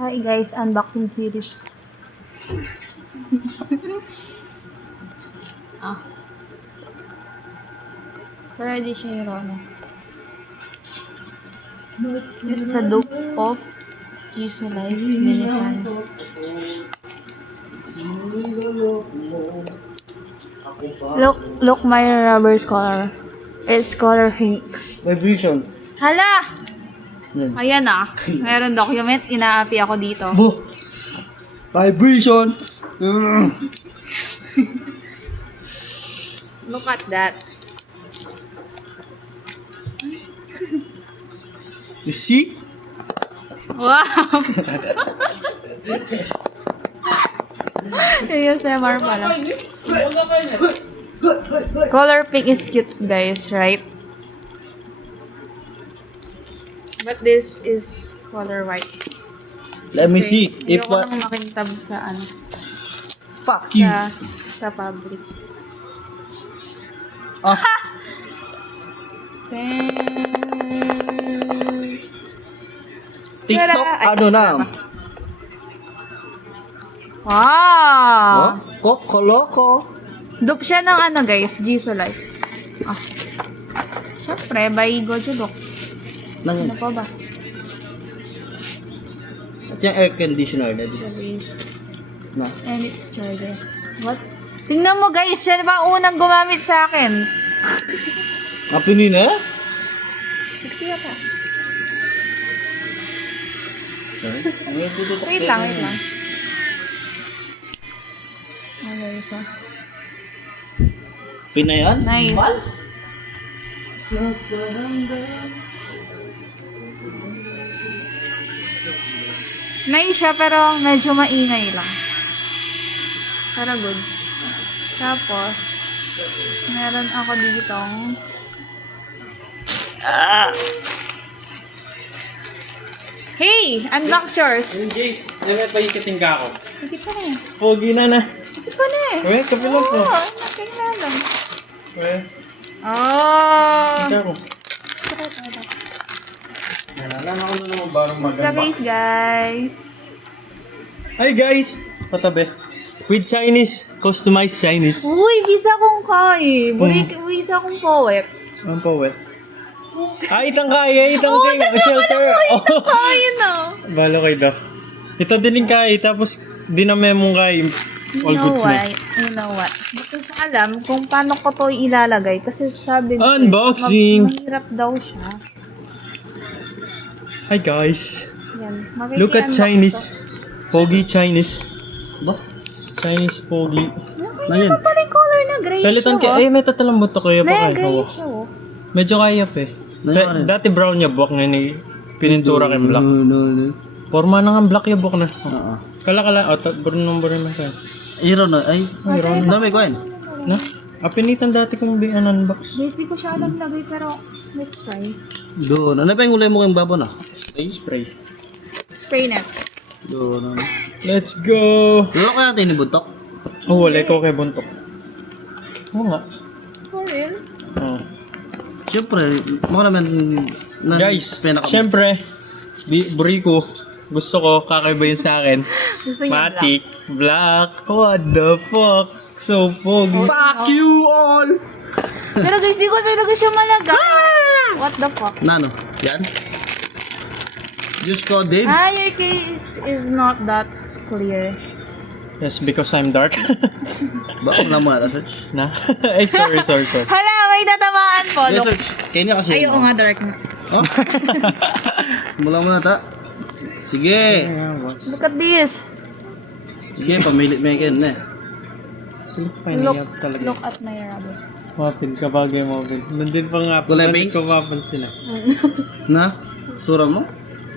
Hi guys, unboxing series. Third edition yung ano. It's a dupe of Jisoo Life mini fan. Look my rubber's color. It's color pink. Vibration. Hala! Yan. Ayan meron document. Inaapi ako dito. Bo! Vibration! Look at that. You see? Wow! ASMR pala. Color pink is cute, guys, right? But this is color white. Let me see. If Ayoko what... nang makintab sa ano. Fuck you! Sa public. Ah. Ha! TikTok, ano na? Wow! Oh? Kokoloko. Dupe siya ng ano, guys, Jisoo Life. Siyempre, by Gojo-Dok. Ano pa ba? At yung air conditioner na din. Service. Na. And its charger. What? Tingnan mo, guys. Siya ba unang gumamit sa akin? Kapinin na? 60 yata. Wait lang. Okay, so. Pinayan? Nice. Nice siya, pero medyo maingay lang. Pero goods. Tapos, meron ako ditong Hey! Unbox yours! Jace, may paikating ka ako. Higit pa na yan. Pogi na. Higit pa na eh. Uwe, kapilang po. Oo, tingnan lang. Uwe, Oh! ikaw ko. Nalala ko na naman barong Basta maganda. guys, guys. Hi guys! Patabi. With Chinese, customized Chinese. Uy, visa kong kay. Visa kong poet. Ang po, we. Itang kaya, itang kaya. Shelter. Oh. Kaya na. Balo kay Doc. Ito din yung kaya, tapos dinamemong kaya. All goods na. You know what? Hindi ko siya alam kung paano ko to ilalagay. Kasi sabi ko, Unboxing! mahirap daw siya. Hi guys! Yan. Look at Makiki-unbox Chinese. to. Pogi Chinese. Ba? Chinese pogi. Kaya pa pala yung color na gray Palitan siya. ka, may tatalambot ako kaya pa May kayo. gray Hawak. siya, oh. Medyo kayap eh. Dati brown niya buwak na ni pinintura kay black. No. Forma na nga black yung buwak na. Oo. Kala. Brown na kayo. Iro na. Ay, dami ko yan. Na? Pinitan dati kong unbox. Yes, di ko siya alam lagay pero let's try. Doon. Ano pa yung ulay mo kayong babo na? Spray. Spray net. Doon. Let's go! Lalo kaya natin ibutok? Wala ko kay buntok. Oo nga. For real? Oh. Siyempre, mga naman... Guys, syempre, Buriko, gusto ko, kakaiba yun sa akin. Gusto niya Matic, black, what the fuck? So pogi. Fuck you all! Pero guys, di ko talaga siya malagay. What the fuck? Nano? Yan? Diyos ko, Dave. Your case is not that clear. Yes, because I'm dark. Ba, huwag lang muna search. Na? Ay, sorry. Hala, may tatamaan po. Yes, Look. search. Kaya niya kasi. Ay, oo nga, dark na. Oh? Mula muna ta. Sige. Look at this. Sige, pamilit may kin eh. Look at my rubber. Muffin, kabagay muffin. Nandun pa nga. Kulay pink? Kumapin sila. Na? Sura mo?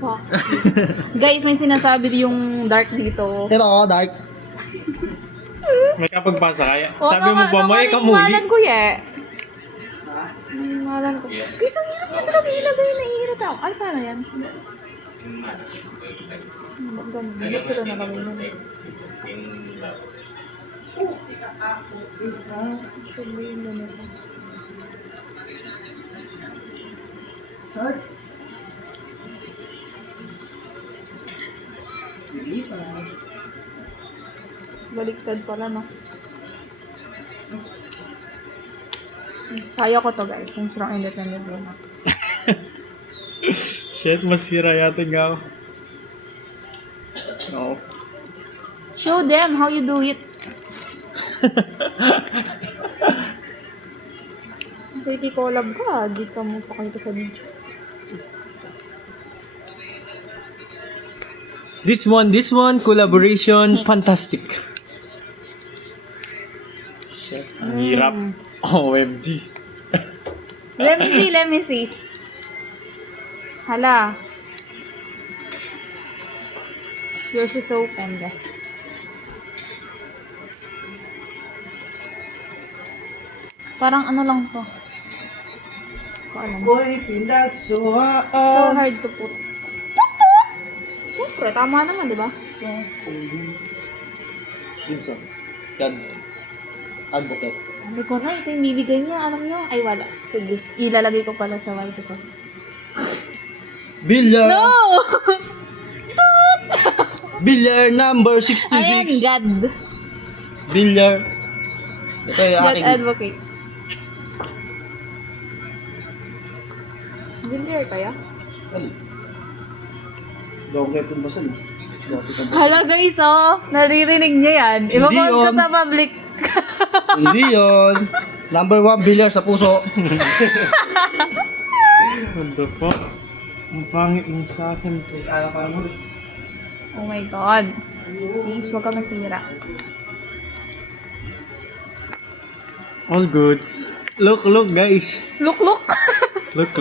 Fuck. Guys, may sinasabi yung dark dito. Ito, dark. May kapagpasa kaya. Sabi mo ba mo, kamuli? Nangimalan ko Nangimalan ko. Guys, ang hirap na talaga ilagay. Nahihirap ako. Ay, paano yan? Ganun. Ba't sila nalagay nun? Should be in the middle. Baliktad pala, no? Kaya ko to, guys. Yung strong independent woman. Shit, masira yata nga ako. Oo. Show them how you do it. Pwede collab ka. Di ka mo pakita sa video. This one, collaboration, fantastic. Shit, ang hirap. OMG. Let me see. Hala. Yours is open, guys. Parang ano lang to. Ko alam. Boy, pindat So suhaan. hard to put. Siyempre, tama naman, di ba? Gibson. God. Advocate. Sabi ko na, ito yung bibigay niya. Alam niyo? Ay, wala. Sige. Ilalagay ko pala sa white ko. Billiard. No! Billiard number Ayan, 66. God. Billiard. Ito yung God aking. advocate. Billiard kaya? Gawang kayo pumbasan. Hala guys, oh. Naririnig niyo yan. Hindi Iba-post ko yun. sa public. Hindi yun. Number 1 billiard sa puso. What the fuck? Ang pangit mo sa akin. Oh my God. Please, huwag ka masira. All goods. Look, guys. Look. Look. Look.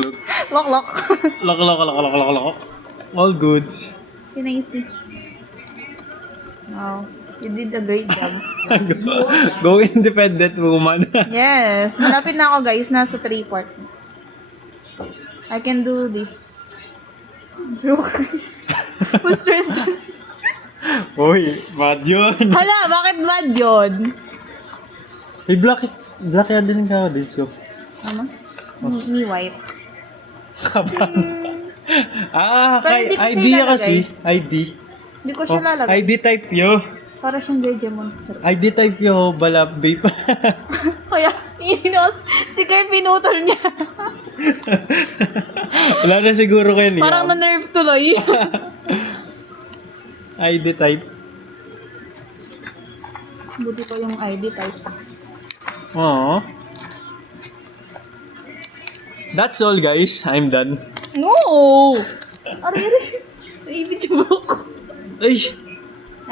Look. All goods. Can I see? Wow. You did a great job. Go independent woman. Yes. Malapit na ako guys. Nasa 3/4. I can do this. Brokers. What's response? Uy, bad yun. Hala, bakit bad yun? Hey, black yan din ka dito. Ano? Ni white. Kapan. Pero Kay hindi ko ID siya ya kasi. ilalagay. ID. Hindi ko siya lalagay. ID type yo. Para siyang Jejemon. ID type yo, balap vape. Kaya, si Kay pinutol niya. Wala na siguro kayo niya. Parang na-nerve tuloy. ID type. Buti ko yung ID type. Oo. That's all guys. I'm done. No! Ari. Ibig yung buhok ko. Ay!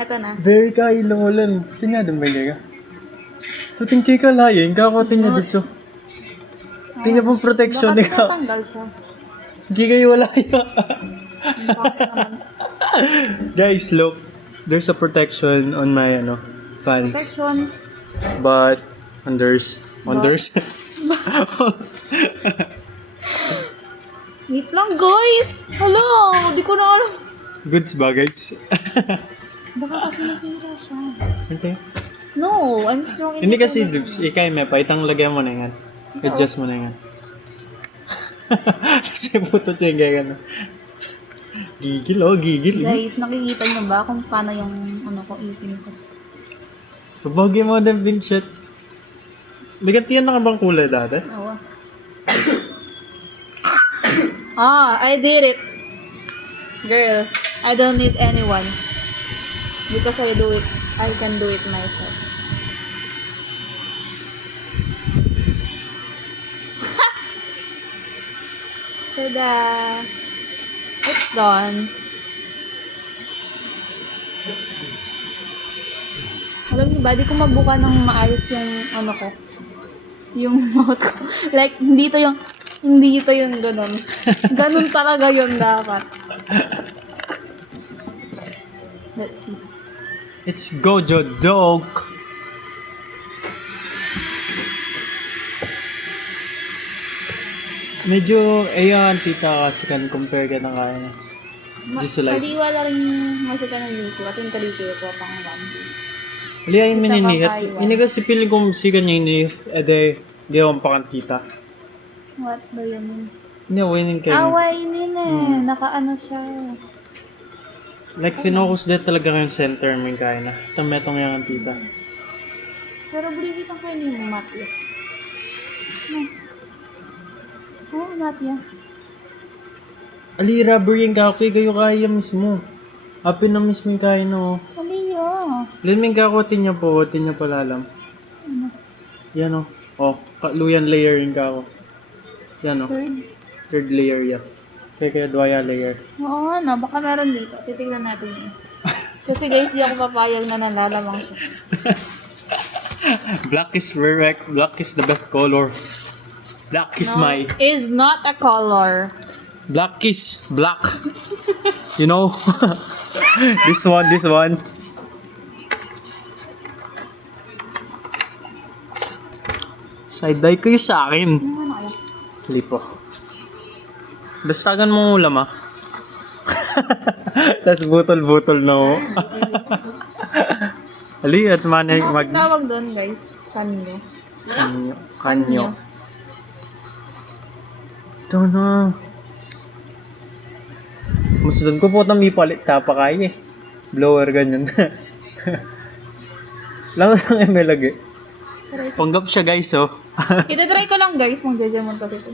Ito na. Very ka ilolan. Tingnan din ba ka? Tuting ka layin. Kakotin niya dito. Tingnan pong protection Baka ni ka. tinatanggal siya. Hindi kayo wala ya. Guys, look. There's a protection on my fan. Protection. But unders. Wait lang guys! Hello! Di ko na alam. Goods ba guys? Baka kasi nasira siya. Okay. No, I'm strong in Hindi kasi Dibs, ikay may paitang lagyan mo na yan. Adjust mo na yan. Kasi puto siya yung gaya gigil. Guys, nakikita niyo ba kung paano yung ko, ipin ko? Sabagay mo din bin shit. Bigat yan na ka bang kulay dati? Oo. I did it. Girl, I don't need anyone. Because I can do it myself. Tada! It's done. Alam niyo ba, di ko mabuka ng maayos yung ko. Yung mouth ko. Like, hindi ito yung ganun. Ganun talaga yun dapat. Let's see. It's Gojo Dog. Medyo, ayan, tita kasi kan compare ka na kaya niya. Just like, Kaliwala rin masuk ka ng yuso. At yung kalito ko pang 1D. wala yung Kita mininihat. kakaiwan. Ini kasi piling ko sigan niya ini, ede, di ako pakantita. What ba yun? Hindi, winin kayo. Away nila. Nakaano siya. Like, finokus din talaga yung center mo yung kaya na. Tametong yan ang tita. Pero buligit ang kayo mo, Matya. No. Oo, Matya. Ali, rubber yung kakoy. Kayo kaya mismo. Apin na mismo yung kaya no. Aliyo. Liming kakotin niya po. Kotin niya palalam. Yan o. Oh, luyan layer yung kako. Yan o. Third layer yan. Kaya dwaya layer. Oo, no. Baka meron dito. Titignan natin yun. Kasi guys, di ako papayag na nalalamang siya. Black is correct. Black is the best color. Black is No, my... is not a color. Black is black. You know? This one. Side eye kayo sa akin. Ano kaya? Lipo. Dastagan mo ulam ah. Tapos butol-butol na oh. Ali, at manay Ano mag... kasi tawag doon guys? Kanyo. Kanyo. Ito na. Masudod ko po na may palit tapa kaya eh. Blower ganyan. Lang ang lagi. Panggap siya guys oh. Ito-try ko lang guys, mag-jejemon kasi ito.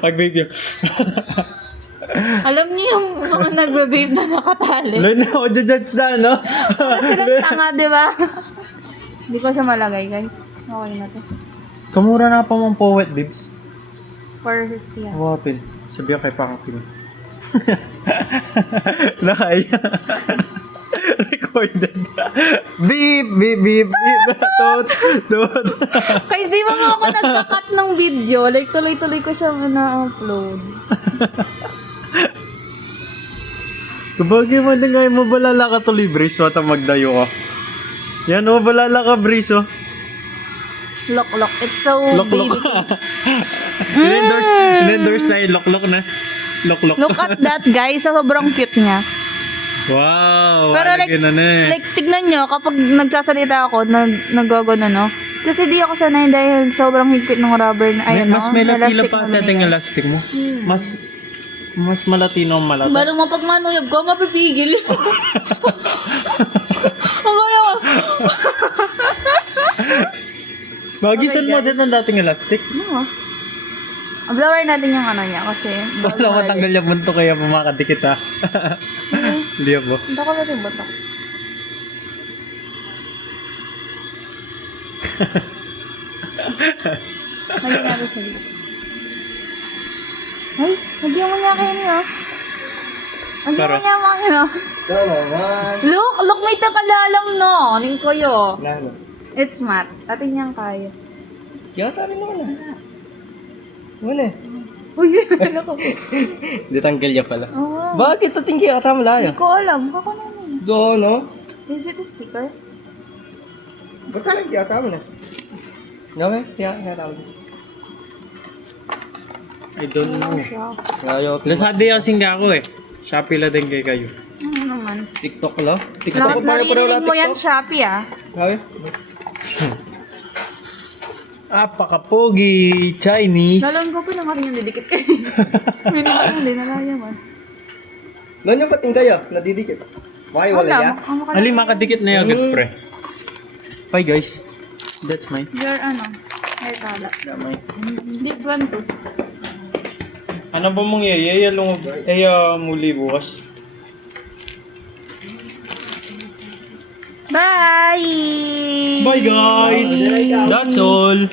Mag-baby. Alam niyo yung mga nagbe-babe na nakatali. Lalo na ako judge na no? Silang tanga, di ba? Hindi ko siya malagay guys. Okay na to. Kamura na pa mong poet dibs. 450 yan. Wapin. Sabi kay Pangkin. Nakaya. Recorded. Beep, beep, beep, beep. Tot. Guys, di ba ako nagka-cut ng video? Like, tuloy-tuloy ko siya na-upload. Kabagay mo din nga yung mabalala ka tuloy, Brice. Wata magdayo ka. Yan, mabalala ka, Brice, oh. Look. It's so Look. baby. In-endorse sa'yo, look na. Look. Look at that, guys. Sobrang cute niya. Wow, Pero like, alagyan na eh. like, tignan nyo, kapag nagsasalita ako, nag-gogo no? Kasi di ako sanay dahil sobrang higpit ng rubber na, ayun, Mas may latila elastic pa na natin binigay. elastic mo. Mas malatino ang malata. Balang mapagmanuyab ko, mapipigil. Ang gano'n ko. Magisan mo din ang dating elastic. Ano ah? Blower natin yung ano niya kasi... Wala matanggal yung bunto kaya pumakadikit ha. Hindi po. Hindi ko ba yung butok? Lagyan natin siya dito. Ay, lagyan mo niya kayo niyo. Lagyan mo niya mga yun. Look, may takalalam no. Ning ko yo. It's matte. Atin niyang kaya. Kiyata rin naman ah. Wala eh. Uy, ano ko? Di tanggal niya pala. Oo. Bakit ito tinggi ka tama Hindi lang? ko alam. Kako na yun. Doon no? Is it a sticker? Ba't talagang kiyata mo na? Gawin? Kiyata mo. I don't know. Wow. Ngayon. Lasada yung ako eh. Shopee la din kay kayo. Ano naman? TikTok lang? TikTok ko pareho Naririnig mo yan, Shopee ah. Gawin? Apaka-pogi, Chinese. Lalang ko pa naman yung didikit kayo. May naman hindi nalaya man. Doon yung pating kayo, nadidikit. Bakit wala ya? Ali, makadikit na yung agad pre. Bye guys. That's mine. Your ano? Ay, kala. Damay. This one too. Ano ba mong yaya? Muli bukas. Bye! Bye guys! That's all!